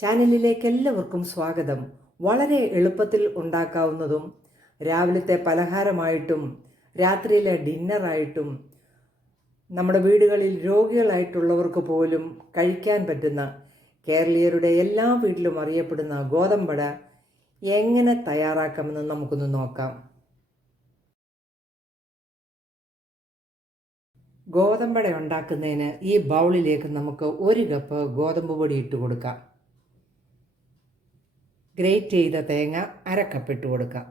ചാനലിലേക്ക് എല്ലാവർക്കും സ്വാഗതം. വളരെ എളുപ്പത്തിൽ ഉണ്ടാക്കാവുന്നതും രാവിലത്തെ പലഹാരമായിട്ടും രാത്രിയിലെ ഡിന്നറായിട്ടും നമ്മുടെ വീടുകളിൽ രോഗികളായിട്ടുള്ളവർക്ക് പോലും കഴിക്കാൻ പറ്റുന്ന കേരളീയരുടെ എല്ലാ വീട്ടിലും അറിയപ്പെടുന്ന ഗോതമ്പട എങ്ങനെ തയ്യാറാക്കാമെന്ന് നമുക്കൊന്ന് നോക്കാം. ഗോതമ്പട ഉണ്ടാക്കുന്നതിന് ഈ ബൗളിലേക്ക് നമുക്ക് 1 കപ്പ് ഗോതമ്പ് പൊടി ഇട്ട് കൊടുക്കാം. ഗ്രേറ്റ് ചെയ്ത തേങ്ങ 1/2 കപ്പ് ഇട്ട് കൊടുക്കാം.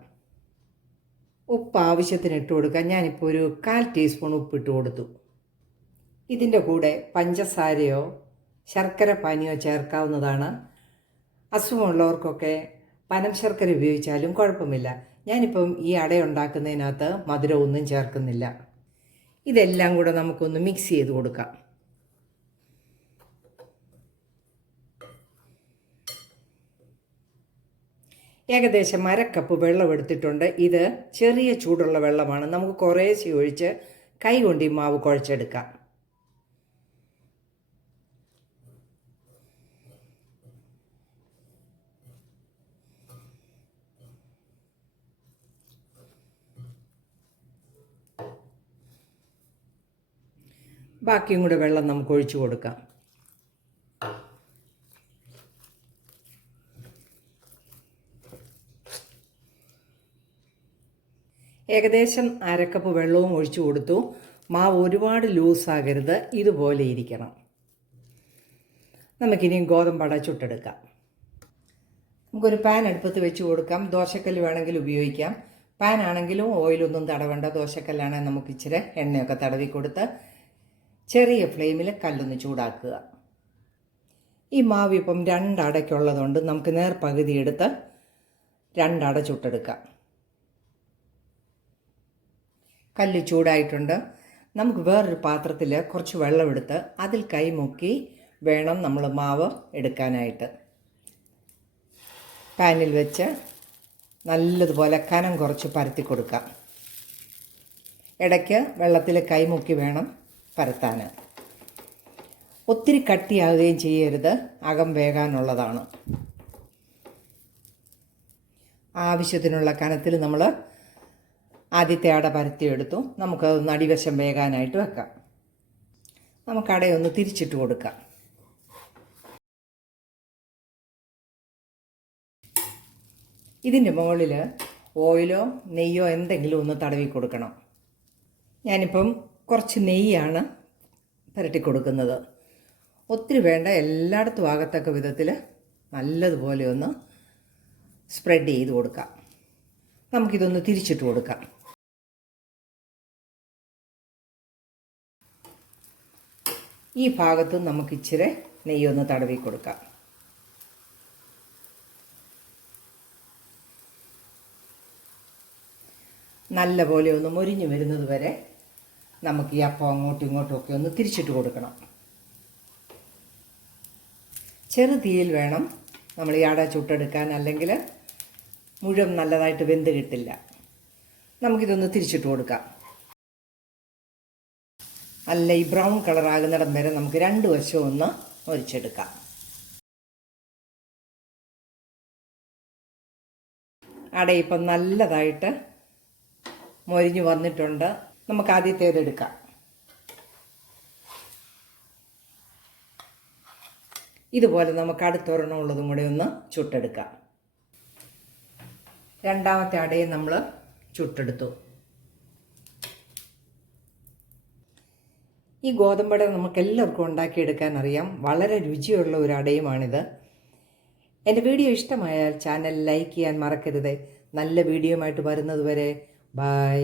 ഉപ്പ് ആവശ്യത്തിന് ഇട്ട് കൊടുക്കാം. ഞാനിപ്പോൾ ഒരു 1/4 ടീസ്പൂൺ ഉപ്പ് ഇട്ട് കൊടുത്തു. ഇതിൻ്റെ കൂടെ പഞ്ചസാരയോ ശർക്കര പാനിയോ ചേർക്കാവുന്നതാണ്. അസുഖമുള്ളവർക്കൊക്കെ പനം ശർക്കര ഉപയോഗിച്ചാലും കുഴപ്പമില്ല. ഞാനിപ്പം ഈ അട ഉണ്ടാക്കുന്നതിനകത്ത് മധുരമൊന്നും ചേർക്കുന്നില്ല. ഇതെല്ലാം കൂടെ നമുക്കൊന്ന് മിക്സ് ചെയ്ത് കൊടുക്കാം. ഏകദേശം 1/2 കപ്പ് വെള്ളം എടുത്തിട്ടുണ്ട്. ഇത് ചെറിയ ചൂടുള്ള വെള്ളമാണ്. നമുക്ക് കുറേശ്ശെ ഒഴിച്ച് കൈ കൊണ്ട് ഈ മാവ് കുഴച്ചെടുക്കാം. ബാക്കിയും കൂടെ വെള്ളം നമുക്ക് ഒഴിച്ചു കൊടുക്കാം. ഏകദേശം 1/2 കപ്പ് വെള്ളവും ഒഴിച്ചു കൊടുത്തു. മാവ് ഒരുപാട് ലൂസാകരുത്, ഇതുപോലെ ഇരിക്കണം. നമുക്കിനി ഗോതമ്പട ചുട്ടെടുക്കാം. നമുക്കൊരു പാൻ അടുപ്പത്ത് വെച്ച് കൊടുക്കാം. ദോശക്കല്ല് വേണമെങ്കിൽ ഉപയോഗിക്കാം. പാൻ ആണെങ്കിലും ഓയിലൊന്നും തടവേണ്ട. ദോശക്കല്ലാണെങ്കിൽ നമുക്ക് ഇച്ചിരി എണ്ണയൊക്കെ തടവി കൊടുത്ത് ചെറിയ ഫ്ലെയിമിൽ കല്ലൊന്ന് ചൂടാക്കുക. ഈ മാവ് ഇപ്പം 2 അടയ്ക്കുള്ളതുകൊണ്ട് നമുക്ക് നേർപകുതി എടുത്ത് 2 അട ചുട്ടെടുക്കാം. കല്ല് ചൂടായിട്ടുണ്ട്. നമുക്ക് വേറൊരു പാത്രത്തിൽ കുറച്ച് വെള്ളമെടുത്ത് അതിൽ കൈ മുക്കി വേണം നമ്മൾ മാവ് എടുക്കാനായിട്ട്. പാനിൽ വെച്ച് നല്ലതുപോലെ കനം കുറച്ച് പരത്തി കൊടുക്കാം. ഇടയ്ക്ക് വെള്ളത്തിൽ കൈ മുക്കി വേണം പരത്താൻ. ഒത്തിരി കട്ടിയാവുകയും ചെയ്യരുത്, അകം വേകാനുള്ളതാണ്. ആവശ്യത്തിനുള്ള കനത്തിൽ നമ്മൾ ആദ്യത്തെ അട പരത്തിയെടുത്തു. നമുക്കത് അടിവശം വേകാനായിട്ട് വെക്കാം. നമുക്ക് അടയൊന്ന് തിരിച്ചിട്ട് കൊടുക്കാം. ഇതിൻ്റെ മുകളിൽ ഓയിലോ നെയ്യോ എന്തെങ്കിലും ഒന്ന് തടവി കൊടുക്കണം. ഞാനിപ്പം കുറച്ച് നെയ്യാണ് പുരട്ടി കൊടുക്കുന്നത്. ഒത്തിരി വേണ്ട, എല്ലായിടത്തും ആകത്തക്ക വിധത്തിൽ നല്ലതുപോലെ ഒന്ന് സ്പ്രെഡ് ചെയ്ത് കൊടുക്കാം. നമുക്കിതൊന്ന് തിരിച്ചിട്ട് കൊടുക്കാം. ഈ ഭാഗത്തും നമുക്ക് ഇച്ചിരി നെയ്യൊന്ന് തടവി കൊടുക്കാം. നല്ല പോലെ ഒന്ന് മൊരിഞ്ഞു വരുന്നത് വരെ നമുക്ക് ഈ അപ്പം അങ്ങോട്ടും ഇങ്ങോട്ടും ഒക്കെ ഒന്ന് തിരിച്ചിട്ട് കൊടുക്കണം. ചെറുതീയിൽ വേണം നമ്മൾ ഈ അട ചുട്ടെടുക്കാൻ, അല്ലെങ്കിൽ മുഴുവൻ നല്ലതായിട്ട് വെന്ത് കിട്ടില്ല. നമുക്കിതൊന്ന് തിരിച്ചിട്ട് കൊടുക്കാം. നല്ല ഈ ബ്രൗൺ കളറാകുന്നിടം വരെ നമുക്ക് 2 വശവും ഒന്ന് മൊരിച്ചെടുക്കാം. അട ഇപ്പം നല്ലതായിട്ട് മൊരിഞ്ഞ് വന്നിട്ടുണ്ട്. നമുക്ക് ആദ്യത്തേതെടുക്കാം. ഇതുപോലെ നമുക്ക് അടുത്തൊരെണ്ണം ഉള്ളതും കൂടെ ഒന്ന് ചുട്ടെടുക്കാം. രണ്ടാമത്തെ അടയെ നമ്മൾ ചുട്ടെടുത്തു. ഈ ഗോതമ്പട നമുക്ക് എല്ലാവർക്കും ഉണ്ടാക്കിയെടുക്കാൻ അറിയാം. വളരെ രുചിയുള്ള ഒരു അടയുമാണിത്. എൻ്റെ വീഡിയോ ഇഷ്ടമായാൽ ചാനൽ ലൈക്ക് ചെയ്യാൻ മറക്കരുത്. നല്ല വീഡിയോയുമായിട്ട് വരുന്നത് വരെ ബൈ.